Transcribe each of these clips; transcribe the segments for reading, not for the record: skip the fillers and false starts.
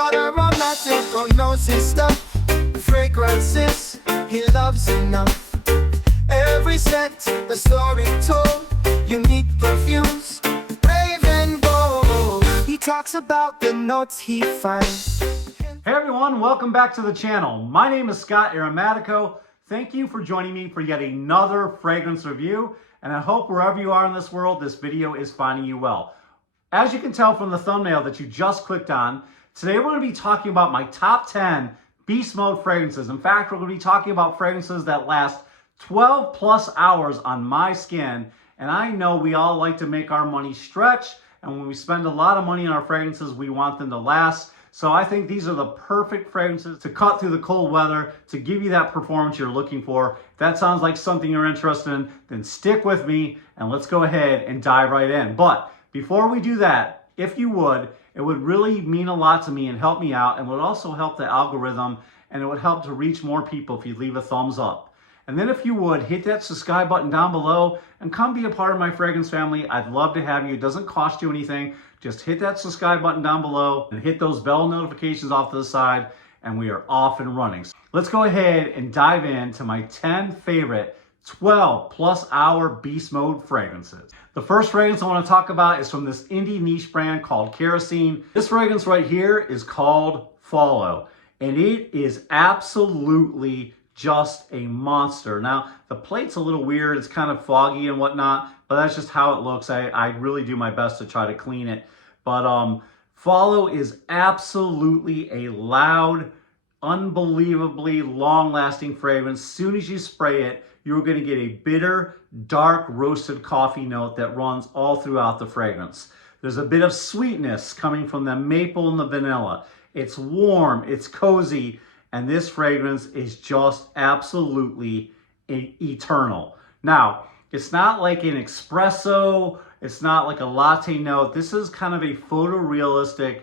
got Aromatico, knows his stuff. Fragrances, he loves enough. Every scent, a story told. Unique perfumes, brave and bold. He talks about the notes he finds. Hey everyone, welcome back to the channel. My name is Scott Aromatico. Thank you for joining me for yet another fragrance review, and I hope wherever you are in this world, this video is finding you well. As you can tell from the thumbnail that you just clicked on, today we're going to be talking about my top 10 beast mode fragrances. In fact, we're going to be talking about fragrances that last 12 plus hours on my skin, and I know we all like to make our money stretch, and when we spend a lot of money on our fragrances, we want them to last. So I think these are the perfect fragrances to cut through the cold weather, to give you that performance you're looking for. If that sounds like something you're interested in, then stick with me and let's go ahead and dive right in. But before we do that, if you would, it would really mean a lot to me and help me out, and would also help the algorithm, and it would help to reach more people if you leave a thumbs up. And then if you would, hit that subscribe button down below and come be a part of my fragrance family. I'd love to have you. It doesn't cost you anything. Just hit that subscribe button down below and hit those bell notifications off to the side, and we are off and running. So let's go ahead and dive into my 10 favorite 12 plus hour beast mode fragrances. The first fragrance I want to talk about is from this indie niche brand called Kerosene. This fragrance right here is called Follow, and it is absolutely just a monster. Now, the plate's a little weird. It's kind of foggy and whatnot, but that's just how it looks. I really do my best to try to clean it. But Follow is absolutely a loud, unbelievably long-lasting fragrance. As soon as you spray it, you're going to get a bitter, dark, roasted coffee note that runs all throughout the fragrance. There's a bit of sweetness coming from the maple and the vanilla. It's warm, it's cozy, and this fragrance is just absolutely eternal. Now, it's not like an espresso, it's not like a latte note. This is kind of a photorealistic,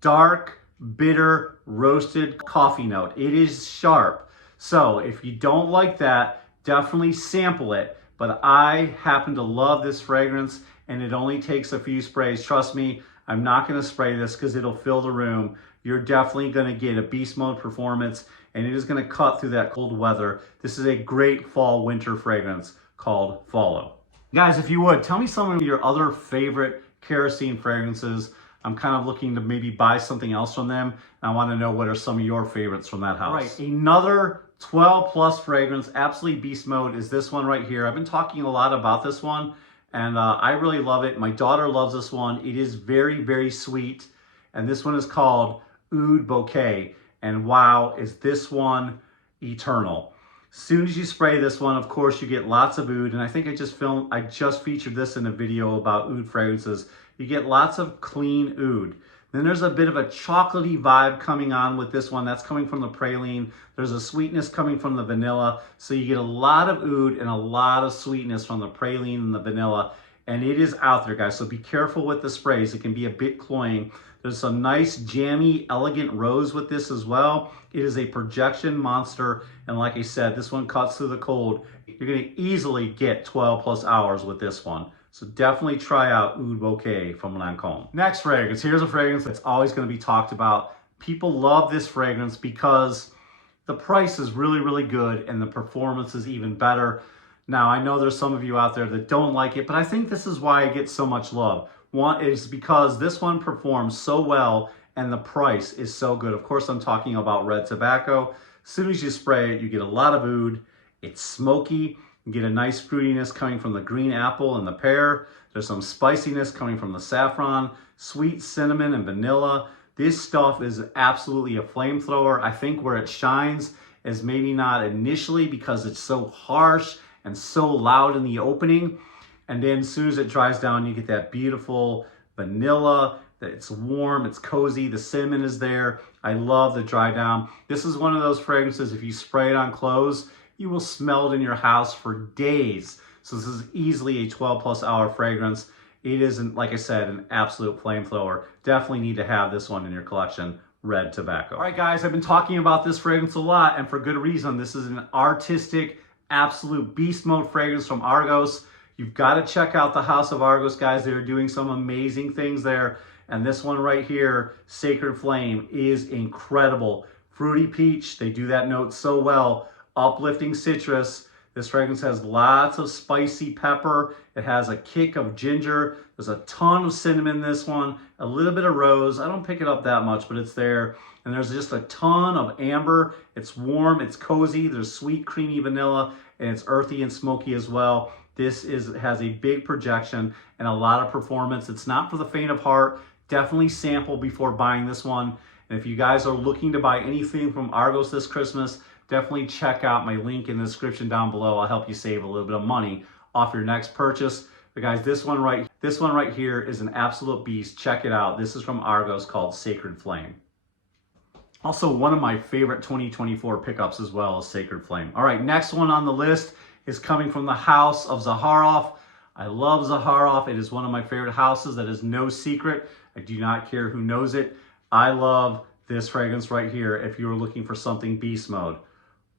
dark, bitter, roasted coffee note. It is sharp. So if you don't like that, definitely sample it. But I happen to love this fragrance, and it only takes a few sprays. Trust me, I'm not going to spray this because it'll fill the room. You're definitely going to get a beast mode performance, and it is going to cut through that cold weather. This is a great fall winter fragrance called Follow. Guys, if you would, tell me some of your other favorite Kerosene fragrances. I'm kind of looking to maybe buy something else from them. I want to know what are some of your favorites from that house. Right, another 12 plus fragrance, absolutely beast mode, is this one right here. I've been talking a lot about this one, and I really love it. My daughter loves this one. It is very, very sweet, and this one is called Oud Bouquet, and wow, is this one eternal. As soon as you spray this one, of course, you get lots of oud, and I think I just featured this in a video about oud fragrances. You get lots of clean oud. Then there's a bit of a chocolatey vibe coming on with this one. That's coming from the praline. There's a sweetness coming from the vanilla. So you get a lot of oud and a lot of sweetness from the praline and the vanilla. And it is out there, guys. So be careful with the sprays. It can be a bit cloying. There's some nice, jammy, elegant rose with this as well. It is a projection monster. And like I said, this one cuts through the cold. You're going to easily get 12 plus hours with this one. So definitely try out Oud Bouquet from Lancome. Next fragrance. Here's a fragrance that's always going to be talked about. People love this fragrance because the price is really, really good and the performance is even better. Now, I know there's some of you out there that don't like it, but I think this is why it gets so much love. One is because this one performs so well and the price is so good. Of course, I'm talking about red tobacco. As soon as you spray it, you get a lot of oud. It's smoky. You get a nice fruitiness coming from the green apple and the pear. There's some spiciness coming from the saffron, sweet cinnamon and vanilla. This stuff is absolutely a flamethrower. I think where it shines is maybe not initially because it's so harsh and so loud in the opening. And then as soon as it dries down, you get that beautiful vanilla. It's warm, it's cozy, the cinnamon is there. I love the dry down. This is one of those fragrances, if you spray it on clothes, you will smell it in your house for days. So this is easily a 12 plus hour fragrance. It isn't, like I said, an absolute flamethrower. Definitely need to have this one in your collection, red tobacco. All right, guys, I've been talking about this fragrance a lot, and for good reason. This is an artistic, absolute beast mode fragrance from Argos. You've got to check out the House of Argos, guys. They're doing some amazing things there. And this one right here, Sacred Flame, is incredible. Fruity peach, they do that note so well. Uplifting citrus. This fragrance has lots of spicy pepper. It has a kick of ginger. There's a ton of cinnamon in this one. A little bit of rose. I don't pick it up that much, but it's there. And there's just a ton of amber. It's warm, it's cozy. There's sweet, creamy vanilla, and it's earthy and smoky as well. This has a big projection and a lot of performance. It's not for the faint of heart. Definitely sample before buying this one. And if you guys are looking to buy anything from Argos this Christmas, definitely check out my link in the description down below. I'll help you save a little bit of money off your next purchase. But guys, this one right here is an absolute beast. Check it out. This is from Argos called Sacred Flame. Also, one of my favorite 2024 pickups as well is Sacred Flame. All right, next one on the list is coming from the house of Zaharoff. I love Zaharoff. It is one of my favorite houses. That is no secret. I do not care who knows it. I love this fragrance right here if you are looking for something beast mode.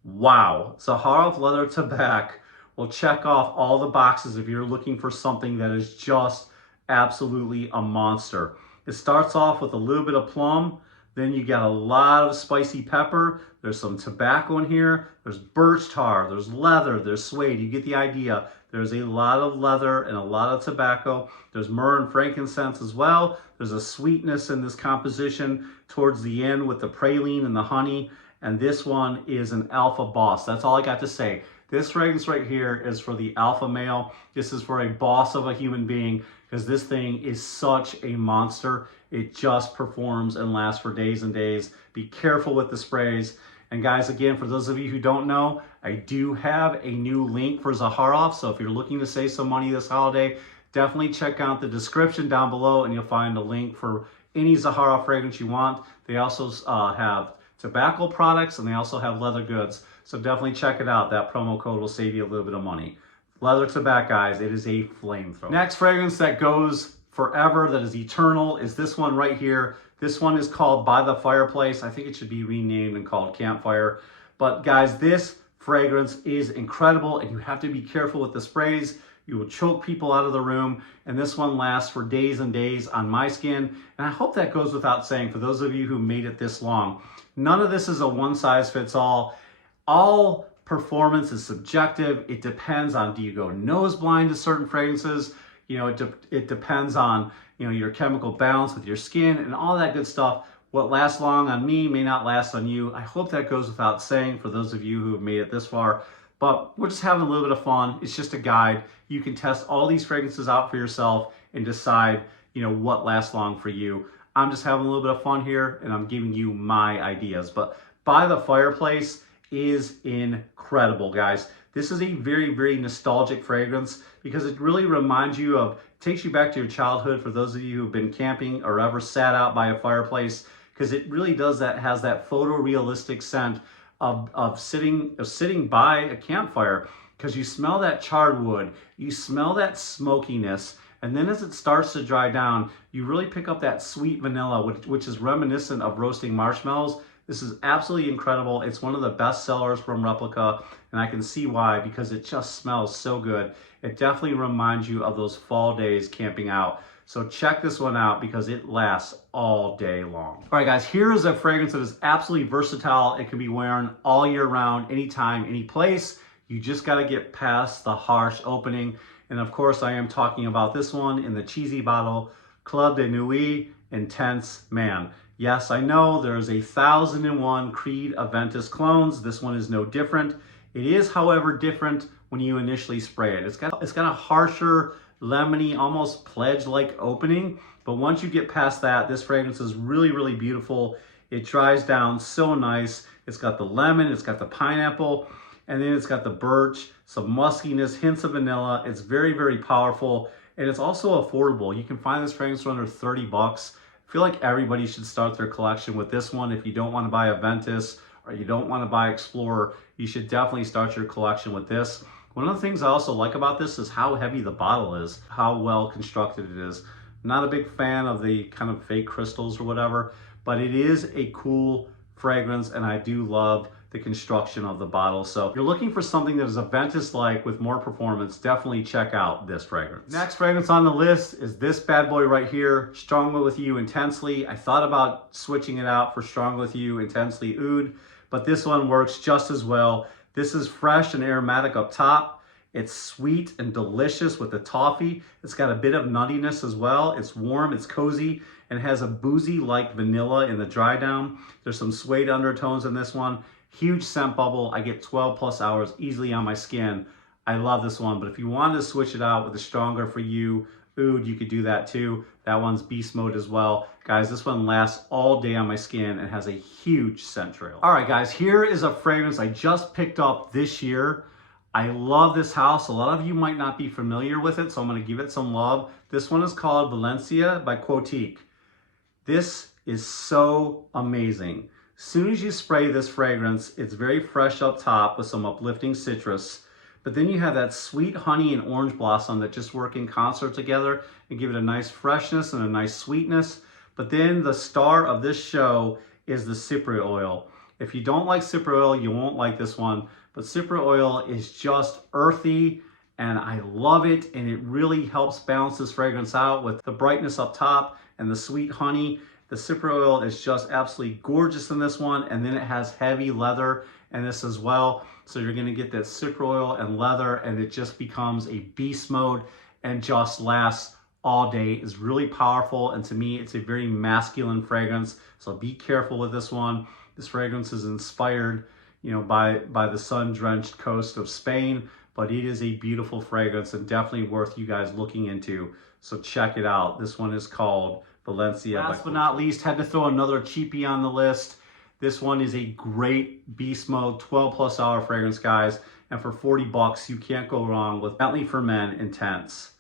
Wow, Zaharoff Leather Tobacco will check off all the boxes if you're looking for something that is just absolutely a monster. It starts off with a little bit of plum, then you got a lot of spicy pepper, there's some tobacco in here, there's birch tar, there's leather, there's suede, you get the idea. There's a lot of leather and a lot of tobacco. There's myrrh and frankincense as well. There's a sweetness in this composition towards the end with the praline and the honey. And this one is an alpha boss. That's all I got to say. This fragrance right here is for the alpha male. This is for a boss of a human being because this thing is such a monster. It just performs and lasts for days and days. Be careful with the sprays. And guys, again, for those of you who don't know, I do have a new link for Zaharoff. So if you're looking to save some money this holiday, definitely check out the description down below and you'll find a link for any Zaharoff fragrance you want. They also have tobacco products and they also have leather goods. So definitely check it out. That promo code will save you a little bit of money. Leather Tobacco, guys, it is a flamethrower. Next fragrance that goes forever, that is eternal, is this one right here. This one is called By the Fireplace. I think it should be renamed and called Campfire. But guys, this fragrance is incredible and you have to be careful with the sprays. You will choke people out of the room. And this one lasts for days and days on my skin. And I hope that goes without saying for those of you who made it this long. None of this is a one size fits all. All performance is subjective. It depends on, do you go nose blind to certain fragrances? You know, it depends on, you know, your chemical balance with your skin and all that good stuff. What lasts long on me may not last on you. I hope that goes without saying for those of you who have made it this far. But we're just having a little bit of fun. It's just a guide. You can test all these fragrances out for yourself and decide, you know, what lasts long for you. I'm just having a little bit of fun here and I'm giving you my ideas. But By the Fireplace is incredible, guys. This is a very, very nostalgic fragrance because it really reminds you of, takes you back to your childhood for those of you who've been camping or ever sat out by a fireplace, because it really does that, has that photorealistic scent of sitting by a campfire, because you smell that charred wood, you smell that smokiness, and then as it starts to dry down, you really pick up that sweet vanilla, which is reminiscent of roasting marshmallows. This is absolutely incredible. It's one of the best sellers from Replica, and I can see why, because it just smells so good. It definitely reminds you of those fall days camping out. So check this one out because it lasts all day long. All right, guys, here is a fragrance that is absolutely versatile. It can be worn all year round, anytime, any place. You just got to get past the harsh opening. And of course, I am talking about this one in the cheesy bottle, Club de Nuit Intense Man. Yes, I know there's 1,001 Creed Aventus clones. This one is no different. It is, however, different when you initially spray it. It's got a harsher, lemony, almost pledge-like opening. But once you get past that, this fragrance is really, really beautiful. It dries down so nice. It's got the lemon, it's got the pineapple, and then it's got the birch, some muskiness, hints of vanilla. It's very, very powerful, and it's also affordable. You can find this fragrance for under 30 bucks. I feel like everybody should start their collection with this one. If you don't want to buy Aventus or you don't want to buy Explorer, you should definitely start your collection with this. One of the things I also like about this is how heavy the bottle is, how well constructed it is. I'm not a big fan of the kind of fake crystals or whatever, but it is a cool fragrance and I do love the construction of the bottle. So if you're looking for something that is Aventus-like with more performance, definitely check out this fragrance. Next fragrance on the list is this bad boy right here, Stronger With You Intensely. I thought about switching it out for Stronger With You Intensely Oud, but this one works just as well. This is fresh and aromatic up top. It's sweet and delicious with the toffee. It's got a bit of nuttiness as well. It's warm, it's cozy, and has a boozy-like vanilla in the dry down. There's some suede undertones in this one. Huge scent bubble. I get 12 plus hours easily on my skin. I love this one, but if you wanted to switch it out with a Stronger For You Oud, you could do that too. That one's beast mode as well. Guys, this one lasts all day on my skin and has a huge scent trail. All right, guys, here is a fragrance I just picked up this year. I love this house. A lot of you might not be familiar with it, so I'm going to give it some love. This one is called Valencia by Quotique. This is so amazing. As soon as you spray this fragrance, it's very fresh up top with some uplifting citrus, but then you have that sweet honey and orange blossom that just work in concert together and give it a nice freshness and a nice sweetness. But then the star of this show is the cypriot oil. If you don't like cypriot oil, you won't like this one. But cypriot oil is just earthy and I love it, and it really helps balance this fragrance out with the brightness up top and the sweet honey. The cypriot oil is just absolutely gorgeous in this one, and then it has heavy leather in this as well. So you're gonna get that cypriot oil and leather, and it just becomes a beast mode and just lasts all day. It's really powerful, and to me, it's a very masculine fragrance. So be careful with this one. This fragrance is inspired, you know, by the sun-drenched coast of Spain, but it is a beautiful fragrance and definitely worth you guys looking into. So check it out. This one is called Valencia. Last but not least, had to throw another cheapie on the list. This one is a great beast mode 12 plus hour fragrance, guys, and for 40 bucks, you can't go wrong with Bentley for Men Intense.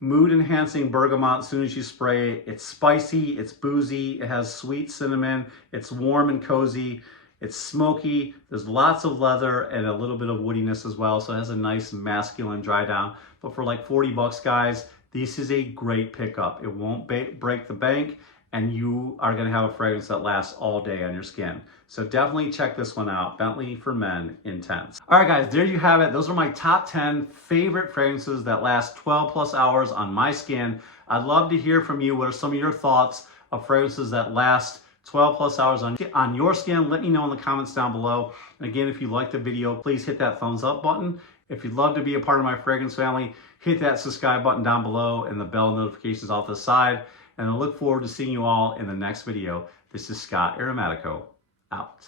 Mood enhancing bergamot as soon as you spray it. It's spicy, it's boozy, it has sweet cinnamon, it's warm and cozy. It's smoky, there's lots of leather and a little bit of woodiness as well, so it has a nice masculine dry down. But for like 40 bucks, guys, this is a great pickup. It won't break the bank, and you are gonna have a fragrance that lasts all day on your skin. So definitely check this one out, Bentley for Men Intense. All right, guys, there you have it. Those are my top 10 favorite fragrances that last 12 plus hours on my skin. I'd love to hear from you. What are some of your thoughts of fragrances that last 12 plus hours on your skin? Let me know in the comments down below. And again, if you liked the video, please hit that thumbs up button. If you'd love to be a part of my fragrance family, hit that subscribe button down below and the bell notifications off the side. And I look forward to seeing you all in the next video. This is Scott Aromatico, out.